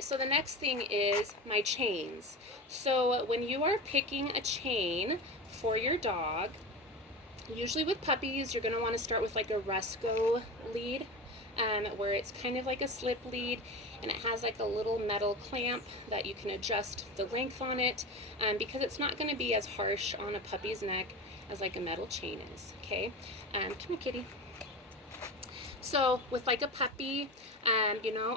right, so the next thing is my chains. So when you are picking a chain for your dog, usually with puppies, you're going to want to start with like a resco lead, where it's kind of like a slip lead, and it has like a little metal clamp that you can adjust the length on it, because it's not going to be as harsh on a puppy's neck as like a metal chain is. Okay, come here, kitty. So with like a puppy,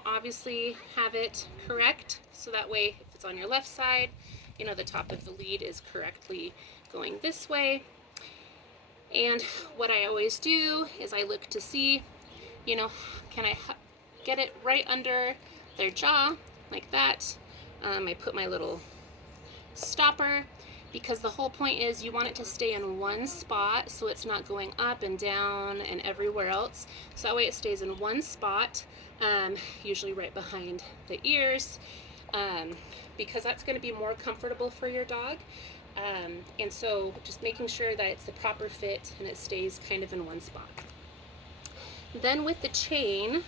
obviously have it correct, so that way if it's on your left side, the top of the lead is correctly going this way. And what I always do is I look to see, can I get it right under their jaw like that. I put my little stopper, because the whole point is you want it to stay in one spot, so it's not going up and down and everywhere else. So that way it stays in one spot, usually right behind the ears, because that's going to be more comfortable for your dog. And so just making sure that it's the proper fit and it stays kind of in one spot. Then with the chain,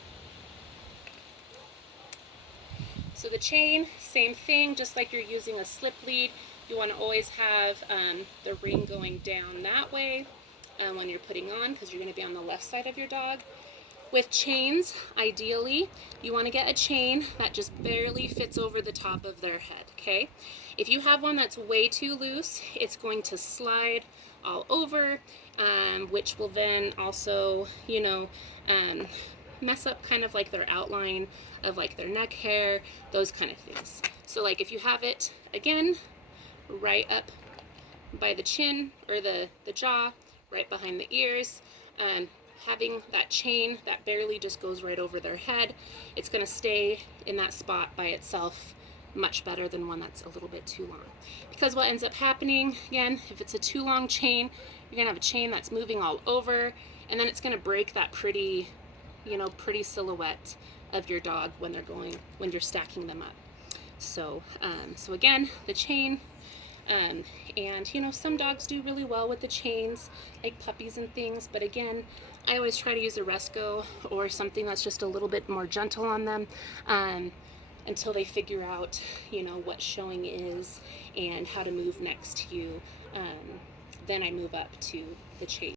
so the chain, same thing, just like you're using a slip lead, you want to always have the ring going down that way when you're putting on, because you're going to be on the left side of your dog. With chains, ideally, you want to get a chain that just barely fits over the top of their head, okay? If you have one that's way too loose, it's going to slide all over, which will then also, mess up kind of like their outline of like their neck hair, those kind of things. So like if you have it, again, right up by the chin or the jaw, right behind the ears, having that chain that barely just goes right over their head, it's going to stay in that spot by itself much better than one that's a little bit too long. Because what ends up happening, again, if it's a too long chain, you're going to have a chain that's moving all over, and then it's going to break that pretty silhouette of your dog when you're stacking them up. So again, the chain, and some dogs do really well with the chains, like puppies and things, but again, I always try to use a resco or something that's just a little bit more gentle on them, until they figure out what showing is and how to move next to you. Then I move up to the chain.